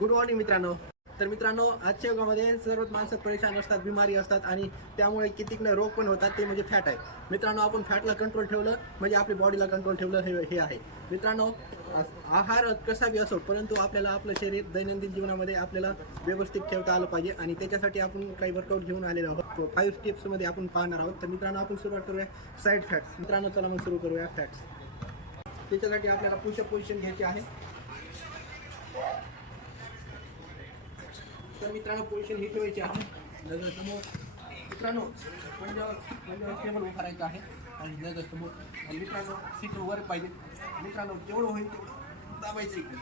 Good morning मित्रांनो. तर मित्रांनो, आजच्या युगामध्ये सर्वच माणसं परेशान असतात, बिमारी असतात आणि त्यामुळे कितीक रोग पण होतात. ते म्हणजे फॅट आहे. मित्रांनो, आपण फॅटला कंट्रोल ठेवलं म्हणजे आपली बॉडीला कंट्रोल ठेवलं हे आहे. मित्रांनो, आहार कसा बी असो, परंतु आपल्याला आपलं शरीर दैनंदिन जीवनामध्ये आपल्याला व्यवस्थित ठेवता आलं पाहिजे आणि त्याच्यासाठी आपण काही वर्कआउट घेऊन आलेलो आहोत. 5 स्टेप्समध्ये आपण पाहणार आहोत. तर मित्रांनो, आपण सुरुवात करूया साईड फॅट्स. मित्रांनो, चला मग सुरू करूया फॅट्स. त्याच्यासाठी आपल्याला पुशअप पोझिशन घ्यायची आहे. तर मित्रांनो, पोझिशन ही ठेवायची आहे. मित्रांनो, म्हणजे स्टेबल उभा राहायचं आहे आणि नजर समोर. आणि मित्रांनो, सीट वर पाहिजे. मित्रांनो, जेवढं होईल तेवढं दाबायचं इकडे.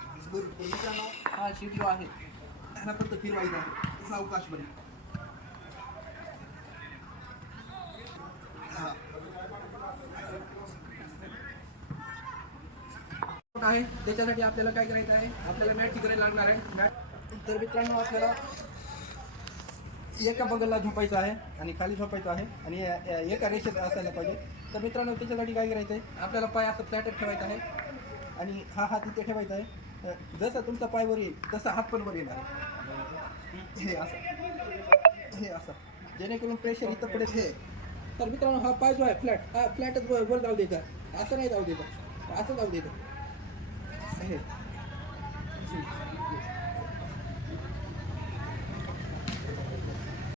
मित्रांनो, हा सीट जो आहे त्याला फक्त फिरवायचा आहे तसा अवकाश बने. आहे त्याच्यासाठी आपल्याला काय करायचं आहे, आपल्याला मॅटची गरज लागणार आहे. मॅट. तर मित्रांनो, आपल्याला एका बगलला झोपायचं आहे आणि खाली झोपायचं आहे आणि एका रेषेत असायला पाहिजे. तर मित्रांनो, त्याच्यासाठी काय करायचं आहे, आपल्याला पाय असं फ्लॅटच ठेवायचा आहे आणि हा हात इथे ठेवायचा आहे. जसं तुमचा पाय वर येईल तसं हात पण वर येणार. हे असं जेणेकरून प्रेशर इथं पडेल. हे तर मित्रांनो, हा पाय जो आहे फ्लॅट, हा फ्लॅटच वर जाऊ द्यायचा, असं नाही जाऊ द्यायचं, असं जाऊ द्यायचं. हे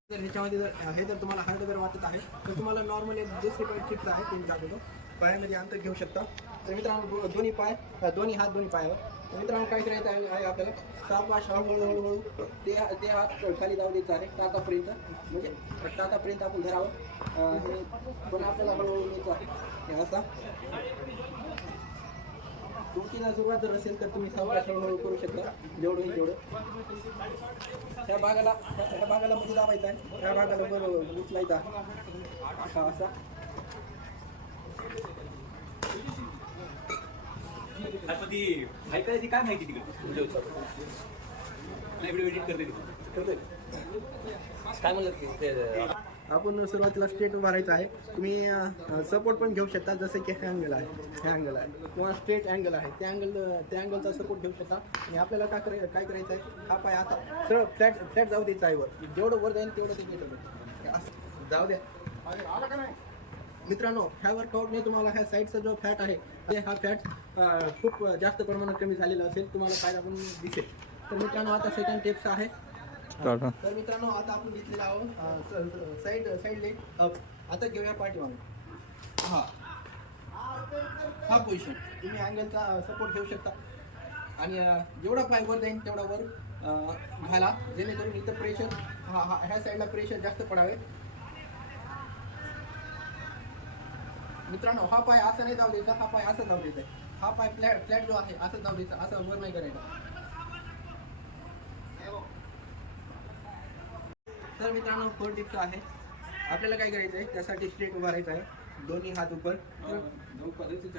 तर ह्याच्यामध्ये जर तुम्हाला हार्ड जर वाटत आहे तर तुम्हाला नॉर्मली दुसरी पाय चिप्स आहे ते दाखवतो. पायामध्ये अंतर घेऊ शकता. तर मित्रांनो, दोन्ही हात दोन्ही पायावर. तर मित्रांनो, काय करायचं आहे आपल्याला, सावकाश हळूहळू ते हात खाली जाऊ द्यायचं आहे टाकापर्यंत. म्हणजे टाकापर्यंत आपण धरावं. पण आपल्याला हळूहळू न्यायचं आहे. हे असा तुमची सुरुवात जर असेल तर तुम्ही सावकाश हळूहळू करू शकता, जेवढं होईल तेवढं. ह्या भागाला मध्ये दाबायचा आहे, ह्या भागाला बरोबर उचलायचा आहे असा. काय माहिती तिकडे एडिट करते काय म्हणलं. आपण सुरुवातीला स्ट्रेट उभारायचं आहे. तुम्ही सपोर्ट पण घेऊ शकता, जसं की हे अँगल आहे किंवा स्ट्रेट अँगल आहे, त्या अँगलचा सपोर्ट घेऊ शकता. आणि आपल्याला काय करायचं आहे, हा पाय आता सरळ फ्लॅट जाऊ द्यायचा आहे वर. जेवढं वर जाईल तेवढं ते घेतो, असं जाऊ द्या. मित्रांनो, ह्या वर्कआउटने तुम्हाला ह्या साईडचा जो फॅट आहे हा फॅट खूप जास्त प्रमाणात कमी झालेला असेल, तुम्हाला फायदा पण दिसेल. तर मित्रांनो, आता सेकंड टिप्स आहे. तर मित्रांनो, आता आपण घेतलेला आहोत साईड लेग अप. आता घेऊया पाठीमागे. हा पोझिशन तुम्ही अँगलचा सपोर्ट घेऊ शकता आणि जेवढा पाय वर जाईल तेवढा वर घाला, जेणेकरून इथं प्रेशर ह्या साईडला प्रेशर जास्त पडावे. मित्रांनो, हा पाय असा नाही जाऊ द्यायचा, हा पाय असा जाऊ द्यायचा. हा पाय फ्लॅट जो आहे असं जाऊ द्यायचा, असं वर नाही करायचा. तर मित्रांनो, 4 टिप्स आहे. आपल्याला काय करायचं आहे, त्यासाठी स्ट्रेट उभा राहायचं आहे, दोन्ही हात उपर.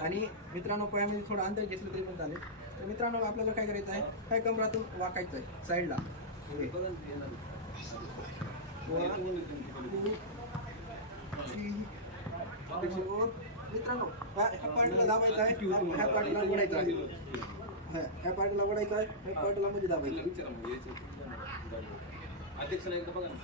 आणि मित्रांनो, पायामध्ये थोडं अंतर घेतलं तरी पण चालेल. तर मित्रांनो, आपल्याला काय करायचं आहे, काय कमरातून वाकायचं आहे साईडला. मित्रांनो, ह्या पार्टीला दाबायचं आहे, ह्या पार्टीला ओढायचं आहे, ह्या पार्टीला ओढायचं आहे, ह्या पार्टीला मध्ये दाबायचं. अध्यक्षाला एकदा बघा ना.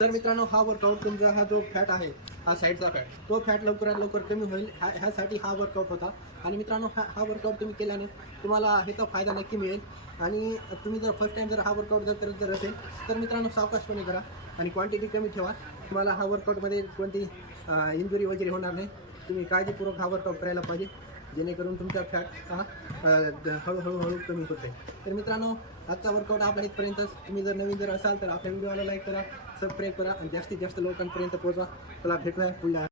तर मित्रांनो, हा वर्कआउट तुमचा हा जो फॅट आहे, हा साईडचा फॅट, तो फॅट लवकरात लवकर कमी होईल. ह्यासाठी हा वर्कआउट होता. आणि मित्रांनो, हा वर्कआउट तुम्ही केल्याने तुम्हाला ह्याचा फायदा नक्की मिळेल. आणि तुम्ही जर फर्स्ट टाइम जर हा वर्कआउट जर करत असेल तर मित्रांनो, सावकाशपणे करा आणि क्वांटिटी कमी ठेवा. तुम्हाला हा वर्कआउटमध्ये कोणती इंजुरी वगैरे होणार नाही. तुम्ही काळजीपूर्वक हा वर्कआउट करायला पाहिजे, जेणेकरून तुमचा फॅट हा हळूहळू कमी होते. तर मित्रांनो, आजचा वर्कआउट आपला इथपर्यंतच. तुम्ही जर नवीन असाल तर आपल्या व्हिडिओला लाईक करा, सबस्क्राईब करा आणि जास्तीत जास्त लोकांपर्यंत पोहोचा. चला, भेटूया पुढल्या